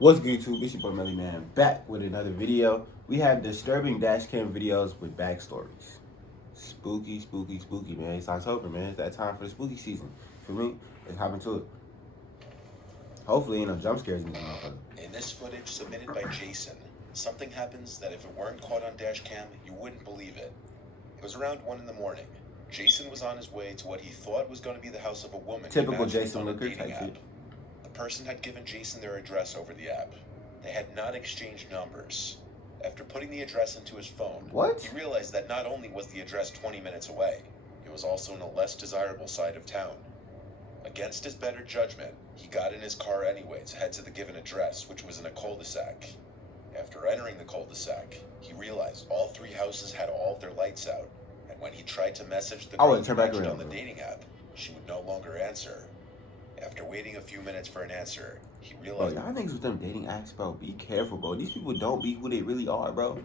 What's good, YouTube? It's your boy Melly Man back with another video. We have disturbing dashcam videos with backstories. Spooky, spooky, spooky, man. It's October, man. It's that time for the spooky season. For me, let's hop into it. Hopefully, ain't no jump scares in this motherfucker. In this footage submitted by Jason, something happens that if it weren't caught on Dashcam, you wouldn't believe it. It was around 1 in the morning. Jason was on his way to what he thought was going to be the house of a woman. Typical Jason Looker type shit. The person had given Jason their address over the app. They had not exchanged numbers. After putting the address into his phone, he realized that not only was the address 20 minutes away, it was also in a less desirable side of town. Against his better judgment, he got in his car anyway to head to the given address, which was in a cul-de-sac. After entering the cul-de-sac, he realized all three houses had all of their lights out, and when he tried to message the girl he matched on the dating app, she would no longer answer. After waiting a few minutes for an answer, he realized... Bro, y'all niggas with them dating apps, bro, be careful, bro. These people don't be who they really are, bro.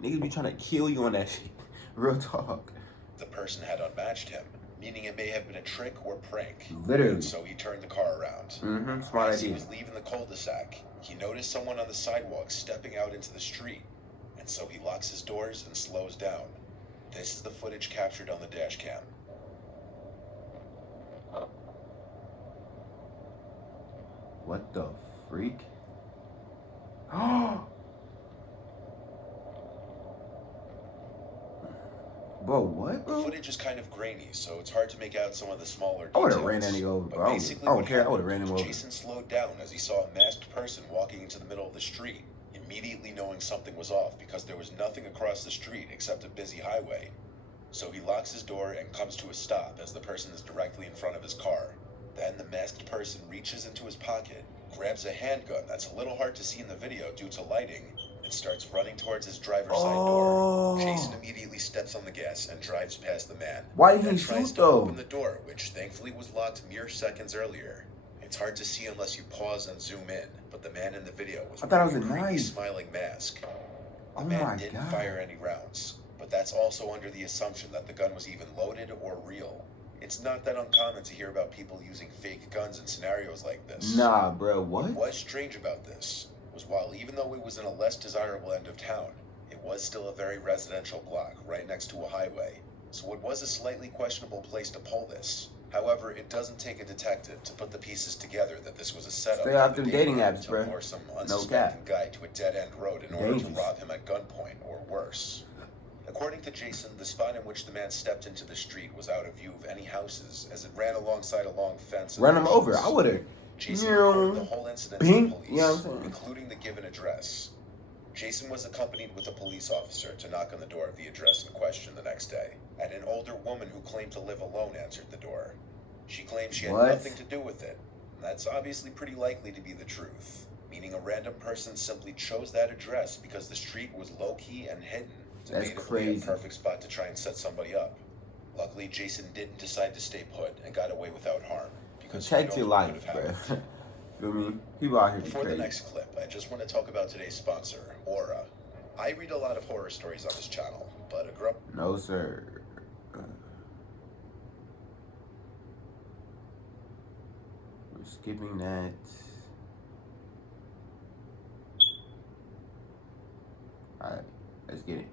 Niggas be trying to kill you on that shit. Real talk. The person had unmatched him, meaning it may have been a trick or prank. Literally. So he turned the car around. Smart As idea. he was leaving the cul-de-sac, he noticed someone on the sidewalk stepping out into the street, and so he locks his doors and slows down. This is the footage captured on the dash cam. What the freak? Oh! Bro, what, bro? The footage is kind of grainy, so it's hard to make out some of the smaller details. I would have ran that nigga over, bro. I don't care. I would have ran him over. Jason slowed down as he saw a masked person walking into the middle of the street, immediately knowing something was off because there was nothing across the street except a busy highway. So he locks his door and comes to a stop as the person is directly in front of his car. Then the masked person reaches into his pocket, grabs a handgun that's a little hard to see in the video due to lighting, and starts running towards his driver's side door. Jason immediately steps on the gas and drives past the man. Why did he shoot, though? Open the door, which thankfully was locked mere seconds earlier. It's hard to see unless you pause and zoom in, but the man in the video was wearing a creepy smiling mask. The man didn't fire any rounds, but that's also under the assumption that the gun was even loaded or real. It's not that uncommon to hear about people using fake guns in scenarios like this. Nah, bro, what? What was strange about this was while even though it was in a less desirable end of town, it was still a very residential block right next to a highway. So it was a slightly questionable place to pull this. However, it doesn't take a detective to put the pieces together that this was a setup. Stay off them dating apps, bro. Or some unsuspecting guy to a dead-end road in order to rob him at gunpoint or worse. According to Jason, the spot in which the man stepped into the street was out of view of any houses as it ran alongside a long fence. Run him over. I would have. Jason reported the whole incident to the police, you know what I'm saying? including the given address. Jason was accompanied with a police officer to knock on the door of the address in question the next day, and an older woman who claimed to live alone answered the door. She claimed she had nothing to do with it, and that's obviously pretty likely to be the truth, meaning a random person simply chose that address because the street was low-key and hidden. That's crazy. A perfect spot to try and set somebody up. Luckily, Jason didn't decide to stay put and got away without harm. Protect your life, bro. Feel me? People out here be crazy. For the next clip, I just want to talk about today's sponsor, Aura. I read a lot of horror stories on this channel, but a grub... No, sir. We're skipping that. Alright, let's get it.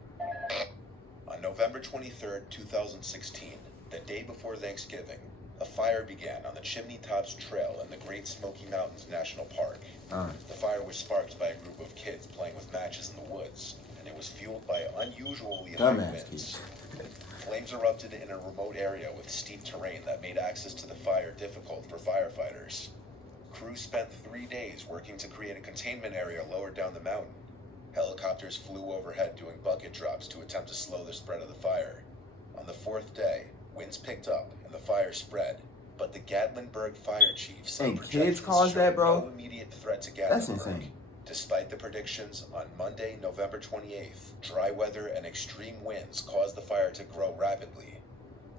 On November 23rd, 2016, the day before Thanksgiving, a fire began on the Chimney Tops Trail in the Great Smoky Mountains National Park. The fire was sparked by a group of kids playing with matches in the woods, and it was fueled by unusually high winds. Flames erupted in a remote area with steep terrain that made access to the fire difficult for firefighters. Crews spent 3 days working to create a containment area lower down the mountain. Helicopters flew overhead doing bucket drops to attempt to slow the spread of the fire. On the 4th day, winds picked up and the fire spread, but the Gatlinburg fire chief said kids caused that, bro? No immediate threat to Gatlinburg. That's insane. Despite the predictions, on Monday, November 28th, dry weather and extreme winds caused the fire to grow rapidly.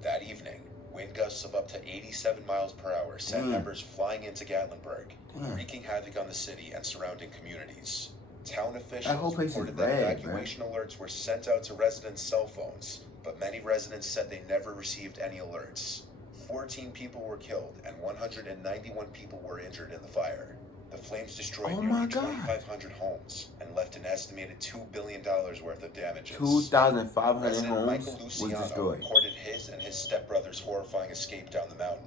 That evening, wind gusts of up to 87 miles per hour sent members flying into Gatlinburg, wreaking havoc on the city and surrounding communities. Town officials reported that evacuation alerts were sent out to residents' cell phones, but many residents said they never received any alerts. 14 people were killed and 191 people were injured in the fire. The flames destroyed Oh nearly my God. 2,500 homes and left an estimated $2 billion worth of damages. 2,500 Resident homes Michael was Luciano destroyed. recorded his and his stepbrother's horrifying escape down the mountain.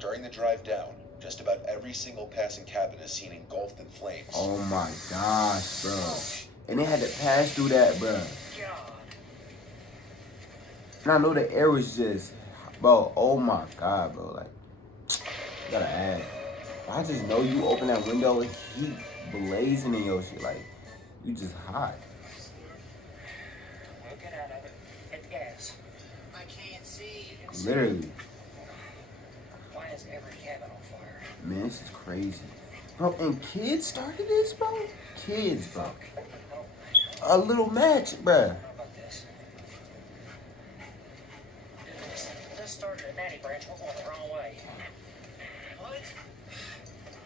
During the drive down, just about every single passing cabin is seen engulfed in flames. Oh my gosh, bro. And they had to pass through that, bro. And I know the air was just, bro, oh my God, bro. Like, you gotta add. I just know you open that window and heat blazing in your shit. Like, you just hot. We'll get out of it. Hit the gas. I can't see. Literally. Why is every cabin on fire? Man, this is crazy. Bro, and kids started this, bro? Kids, bro. A little match, bro. How about this? This started at Natty Branch. We're going the wrong way. What?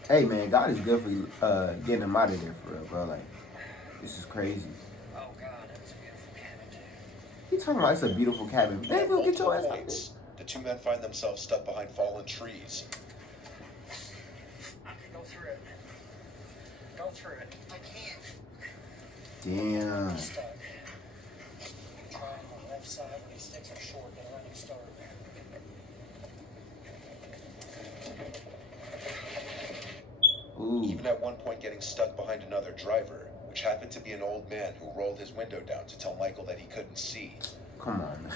Hey, man, God is good for getting them out of there, for real, bro. Like, this is crazy. Oh, God, that was a beautiful cabin, too. He talking about it's a beautiful cabin. Man, At go get your multiple ass out there. points, the two men find themselves stuck behind fallen trees. Go through it. Go through it. I can't. Damn. I'm stuck. Try on the left side when these sticks are short. Get a running start. Ooh. Even at one point getting stuck behind another driver, which happened to be an old man who rolled his window down to tell Michael that he couldn't see. Come on,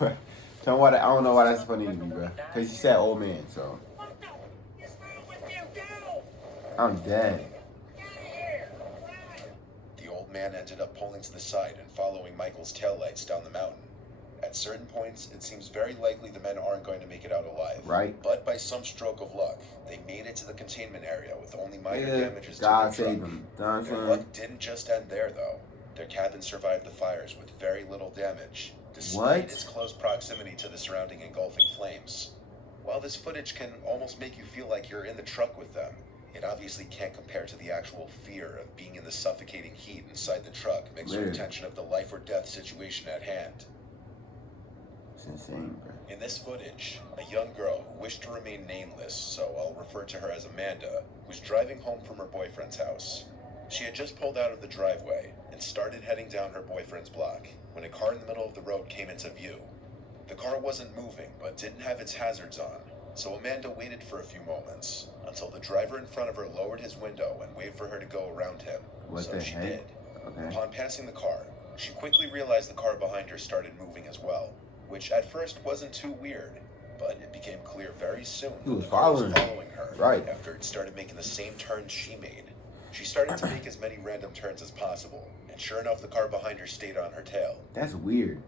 man. Tell me why I don't know why that's funny to me, bro. Because you said old man, so. What the is wrong with you? Go! I'm dead. Get out of here! The old man ended up pulling to the side and following Michael's taillights down the mountain. At certain points, it seems very likely the men aren't going to make it out alive. Right. But by some stroke of luck, they made it to the containment area with only minor Yeah, damages God to their save truck. them. You know what I'm Their saying? luck didn't just end there, though. Their cabin survived the fires with very little damage, despite What? its close proximity to the surrounding engulfing flames. While this footage can almost make you feel like you're in the truck with them, it obviously can't compare to the actual fear of being in the suffocating heat inside the truck mixed with Literally. tension of the life or death situation at hand. It's insane, bro. In this footage, a young girl who wished to remain nameless, so I'll refer to her as Amanda, was driving home from her boyfriend's house. She had just pulled out of the driveway and started heading down her boyfriend's block when a car in the middle of the road came into view. The car wasn't moving but didn't have its hazards on, so Amanda waited for a few moments until the driver in front of her lowered his window and waved for her to go around him. What So the she heck? did. Okay. Upon passing the car, she quickly realized the car behind her started moving as well, which at first wasn't too weird, but it became clear very soon He that was the car was following her. following her Right. after it started making the same turns she made. She started to make as many random turns as possible, and sure enough, the car behind her stayed on her tail. That's weird.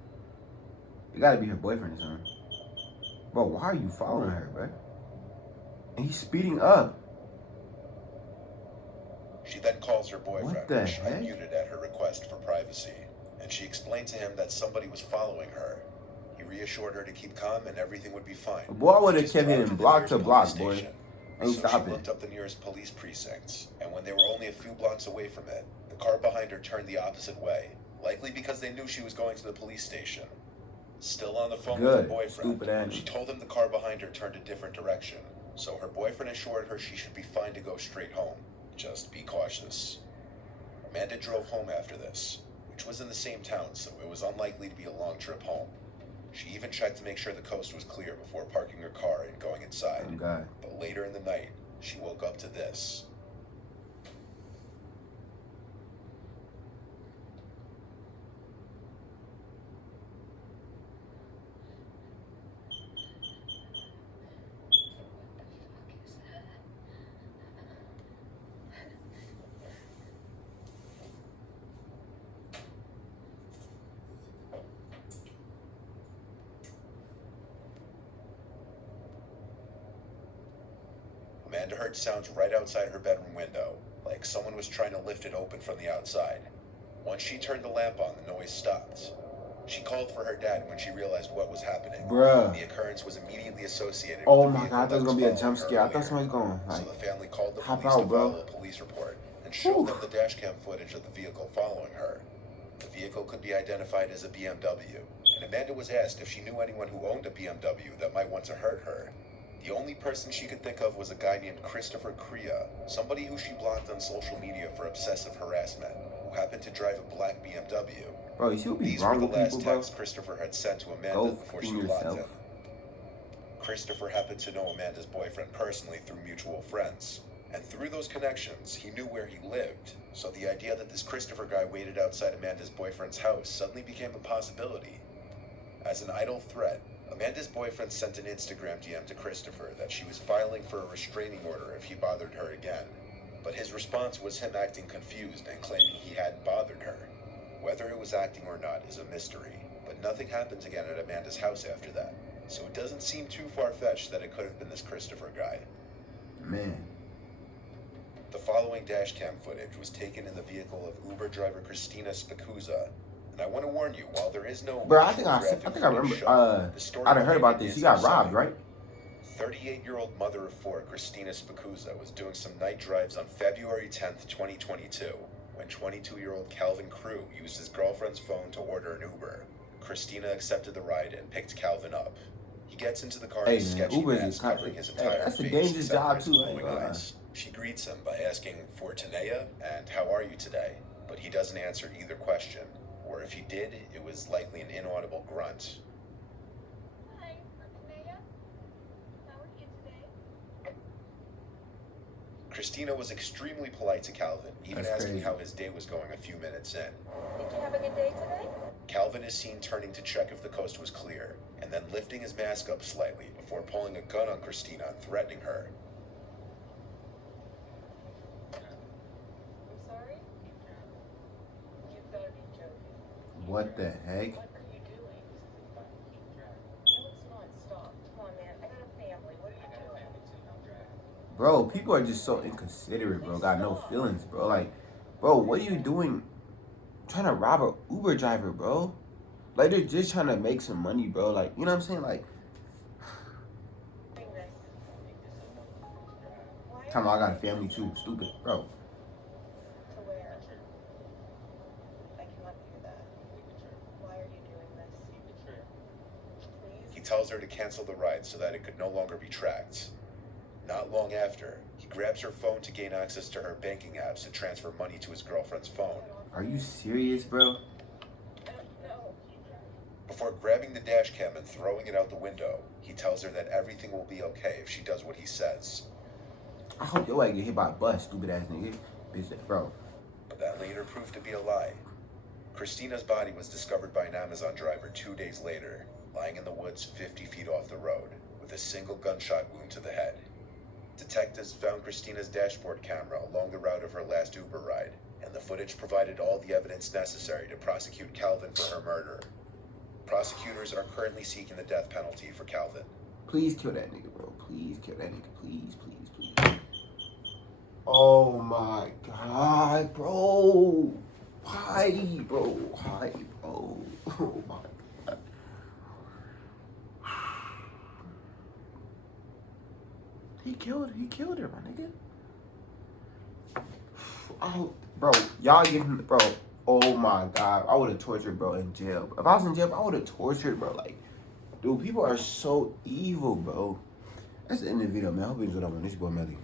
It gotta be her boyfriend or something. Bro, why are you following her, bro? And he's speeding up. She then calls her boyfriend, What the which I heck? muted at her request for privacy, and she explained to him that somebody was following her. He reassured her to keep calm and everything would be fine. Boy, I would have Just kept drive hitting the block to nearest block, police boy. station. Ain't So she stopping. looked up the nearest police precincts, and when they were only a few blocks away from it, the car behind her turned the opposite way, likely because they knew she was going to the police station. Still on the phone with her Good. boyfriend, Stupid ass. she told him the car behind her turned a different direction, so her boyfriend assured her she should be fine to go straight home. Just be cautious. Amanda drove home after this, which was in the same town, so it was unlikely to be a long trip home. She even checked to make sure the coast was clear before parking her car and going inside. Oh, God. But later in the night, she woke up to this. Amanda heard sounds right outside her bedroom window, like someone was trying to lift it open from the outside. Once she turned the lamp on, the noise stopped. She called for her dad when she realized what was happening. Bruh. The occurrence was immediately associated Oh with the my vehicle God, I thought it was that gonna be a was jump following scare. her I thought earlier. somebody was going, So like, the family called the hop police out, to bro. file a police report and showed Whew. them the dash cam footage of the vehicle following her. The vehicle could be identified as a BMW, and Amanda was asked if she knew anyone who owned a BMW that might want to hurt her. The only person she could think of was a guy named Christopher Crea, somebody who she blocked on social media for obsessive harassment, who happened to drive a black BMW. Bro, you see what be These were wrong the with people, last bro? texts Christopher had sent to Amanda Go before f*** she blocked yourself. him. Christopher happened to know Amanda's boyfriend personally through mutual friends, and through those connections, he knew where he lived. So the idea that this Christopher guy waited outside Amanda's boyfriend's house suddenly became a possibility. As an idle threat, Amanda's boyfriend sent an Instagram DM to Christopher that she was filing for a restraining order if he bothered her again. But his response was him acting confused and claiming he hadn't bothered her. Whether it was acting or not is a mystery, but nothing happens again at Amanda's house after that. So it doesn't seem too far-fetched that it could have been this Christopher guy. Man. The following dashcam footage was taken in the vehicle of Uber driver Christina Spikuza. And I want to warn you, while there is no... Bro, I think I remember, I done heard about this. She got robbed, right? 38-year-old mother of four, Christina Spikuza, was doing some night drives on February 10th, 2022, when 22-year-old Calvin Crew used his girlfriend's phone to order an Uber. Christina accepted the ride and picked Calvin up. He gets into the car in a sketchy Uber is mask covering his entire that's a face, dangerous except job for his too. glowing eyes. She greets him by asking for Tanea and how are you today, but he doesn't answer either question, or if he did, it was likely an inaudible grunt. Hi, I'm Tanea. How are you today? Christina was extremely polite to Calvin, even That's asking crazy. how his day was going a few minutes in. Did you have a good day today? Calvin is seen turning to check if the coast was clear, and then lifting his mask up slightly before pulling a gun on Christina and threatening her. I'm sorry? You've got to be joking. What the heck? What are you doing? No, it's not. Stop. Come on, man. I got a family. What are you doing? Bro, people are just so inconsiderate, bro. Got no feelings, bro. Like, bro, what are you doing? Trying to rob a Uber driver, bro. Like, they're just trying to make some money, bro. Like, you know what I'm saying? Like, Doing this. Why time are I got a family too. Stupid, bro. you to where? I cannot do that. Why are you doing this? He Please? tells her to cancel the ride so that it could no longer be tracked. Not long after, he grabs her phone to gain access to her banking apps and transfer money to his girlfriend's phone. Are you serious, bro? I don't know. Before grabbing the dash cam and throwing it out the window, he tells her that everything will be okay if she does what he says. I hope your ass get hit by a bus, stupid ass nigga. Bitch, bro. But that later proved to be a lie. Christina's body was discovered by an Amazon driver 2 days later, lying in the woods 50 feet off the road, with a single gunshot wound to the head. Detectives found Christina's dashboard camera along the route of her last Uber ride, and the footage provided all the evidence necessary to prosecute Calvin for her murder. Prosecutors are currently seeking the death penalty for Calvin. Please kill that nigga, bro. Please kill that nigga. Please, please, please. Oh my god, bro. Why, bro? Why, bro? Oh my god. He killed her, my nigga. Oh, bro, y'all give him, bro. Oh my god, I would have tortured, bro, in jail. If I was in jail, I would have tortured, bro. Like, dude, people are so evil, bro. That's the end of the video, man. I hope you enjoyed that one. This is your boy Melly.